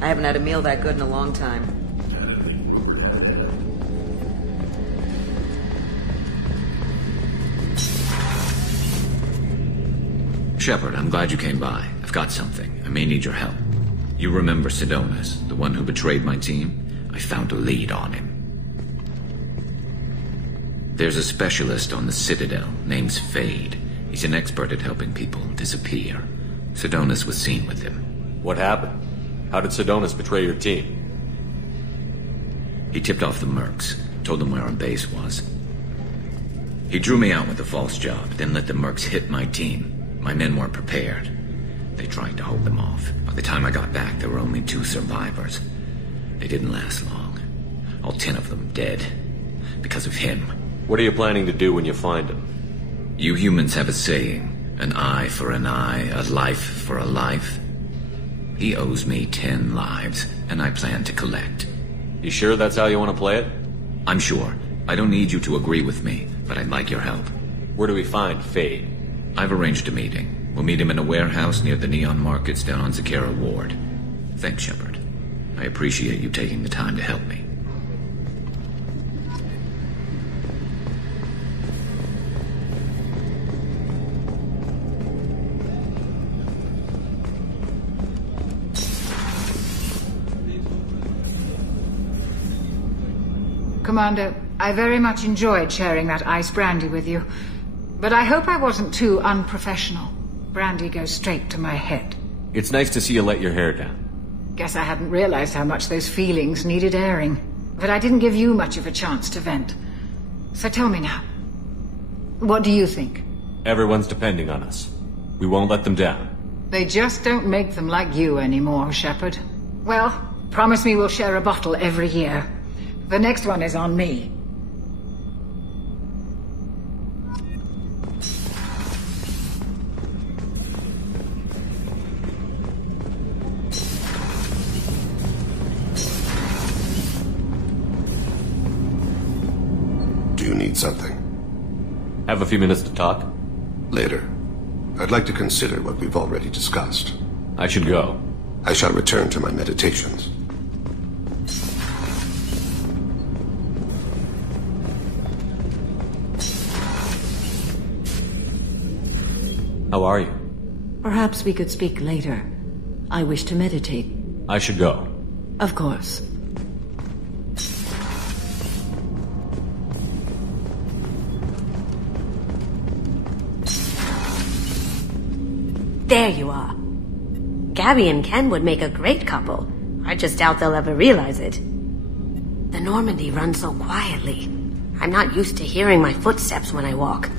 I haven't had a meal that good in a long time. Shepard, I'm glad you came by. I've got something. I may need your help. You remember Sidonus, the one who betrayed my team? I found a lead on him. There's a specialist on the Citadel, name's Fade. He's an expert at helping people disappear. Sidonus was seen with him. What happened? How did Sidonus betray your team? He tipped off the mercs, told them where our base was. He drew me out with a false job, then let the mercs hit my team. My men weren't prepared. They tried to hold them off. By the time I got back, there were only 2 survivors. They didn't last long. All 10 of them dead. Because of him. What are you planning to do when you find him? You humans have a saying, an eye for an eye, a life for a life. He owes me 10 lives, and I plan to collect. You sure that's how you want to play it? I'm sure. I don't need you to agree with me, but I'd like your help. Where do we find Fade? I've arranged a meeting. We'll meet him in a warehouse near the Neon Markets down on Zakera Ward. Thanks, Shepard. I appreciate you taking the time to help me. Commander, I very much enjoyed sharing that ice brandy with you. But I hope I wasn't too unprofessional. Brandy goes straight to my head. It's nice to see you let your hair down. Guess I hadn't realized how much those feelings needed airing. But I didn't give you much of a chance to vent. So tell me now. What do you think? Everyone's depending on us. We won't let them down. They just don't make them like you anymore, Shepard. Well, promise me we'll share a bottle every year. The next one is on me. Do you need something? Have a few minutes to talk? Later. I'd like to consider what we've already discussed. I should go. I shall return to my meditations. How are you? Perhaps we could speak later. I wish to meditate. I should go. Of course. There you are. Gabby and Ken would make a great couple. I just doubt they'll ever realize it. The Normandy runs so quietly. I'm not used to hearing my footsteps when I walk.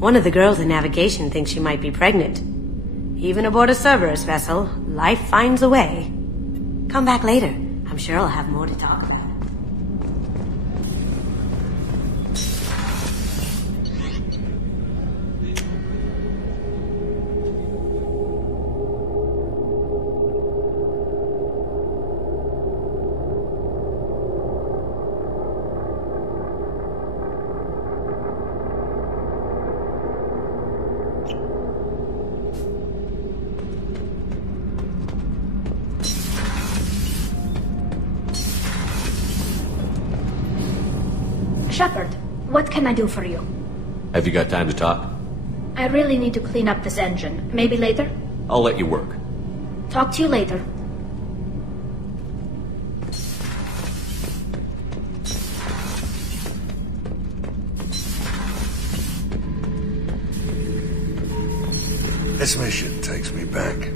One of the girls in navigation thinks she might be pregnant. Even aboard a Cerberus vessel, life finds a way. Come back later. I'm sure I'll have more to talk about. Shepard, what can I do for you? Have you got time to talk? I really need to clean up this engine. Maybe later? I'll let you work. Talk to you later. This mission takes me back.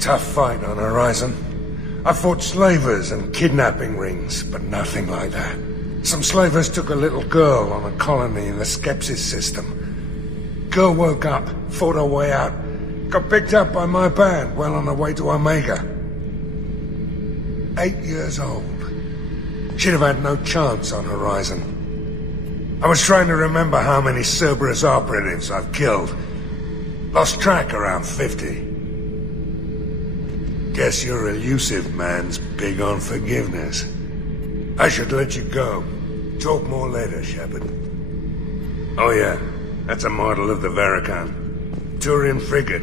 Tough fight on Horizon. I fought slavers and kidnapping rings, but nothing like that. Some slavers took a little girl on a colony in the Skepsis system. Girl woke up, fought her way out, got picked up by my band well on her way to Omega. 8 years old. She'd have had no chance on Horizon. I was trying to remember how many Cerberus operatives I've killed. Lost track around 50. Guess your elusive man's big on forgiveness. I should let you go. Talk more later, Shepard. Oh yeah, that's a model of the Veracan. Turian frigate.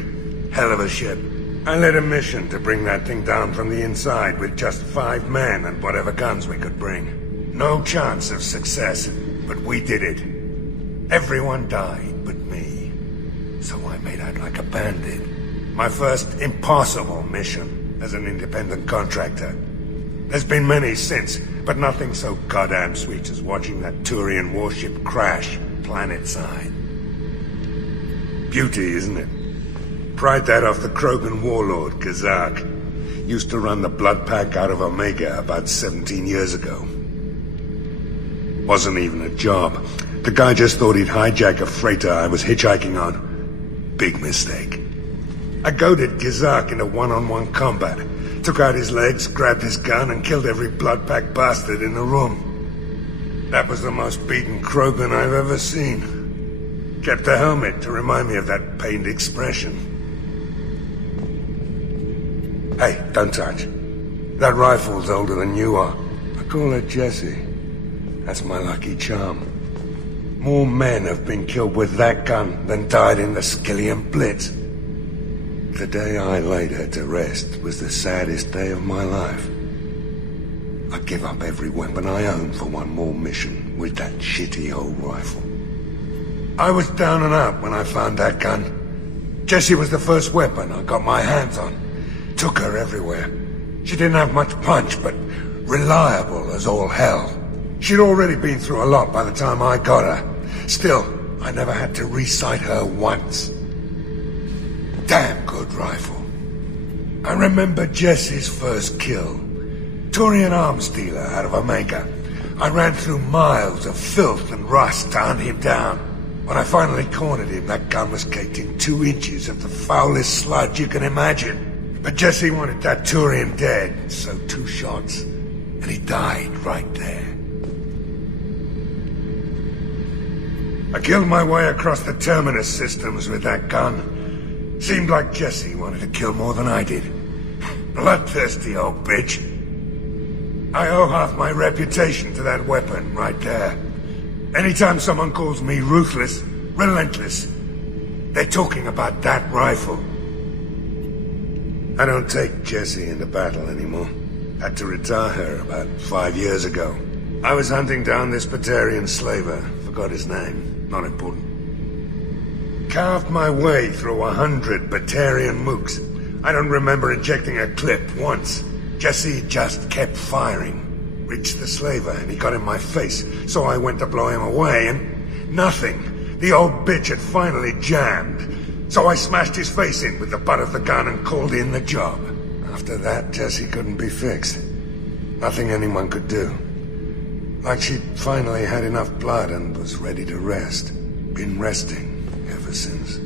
Hell of a ship. I led a mission to bring that thing down from the inside with just 5 men and whatever guns we could bring. No chance of success, but we did it. Everyone died but me. So I made out like a bandit. My first impossible mission as an independent contractor. There's been many since, but nothing so goddamn sweet as watching that Turian warship crash planet-side. Beauty, isn't it? Pried that off the Krogan warlord, Kazak. Used to run the blood pack out of Omega about 17 years ago. Wasn't even a job. The guy just thought he'd hijack a freighter I was hitchhiking on. Big mistake. I goaded Kazak into one-on-one combat. Took out his legs, grabbed his gun, and killed every blood pack bastard in the room. That was the most beaten Krogan I've ever seen. Kept a helmet to remind me of that pained expression. Hey, don't touch. That rifle's older than you are. I call her Jessie. That's my lucky charm. More men have been killed with that gun than died in the Skillian Blitz. The day I laid her to rest was the saddest day of my life. I give up every weapon I own for one more mission with that shitty old rifle. I was down and out when I found that gun. Jessie was the first weapon I got my hands on. Took her everywhere. She didn't have much punch, but reliable as all hell. She'd already been through a lot by the time I got her. Still, I never had to re-sight her once. Damn good rifle. I remember Jessie's first kill. Turian arms dealer out of Omega. I ran through miles of filth and rust to hunt him down. When I finally cornered him, that gun was caked in 2 inches of the foulest sludge you can imagine. But Jessie wanted that Turian dead, so 2 shots, and he died right there. I killed my way across the terminus systems with that gun. Seemed like Jessie wanted to kill more than I did. Bloodthirsty old bitch. I owe half my reputation to that weapon right there. Anytime someone calls me ruthless, relentless, they're talking about that rifle. I don't take Jessie into battle anymore. Had to retire her about 5 years ago. I was hunting down this Batarian slaver. Forgot his name. Not important. Carved my way through 100 Batarian mooks. I don't remember ejecting a clip once. Jessie just kept firing. Reached the slaver and he got in my face, so I went to blow him away and nothing. The old bitch had finally jammed. So I smashed his face in with the butt of the gun and called in the job. After that, Jessie couldn't be fixed. Nothing anyone could do. Like she'd finally had enough blood and was ready to rest. Been resting ever since.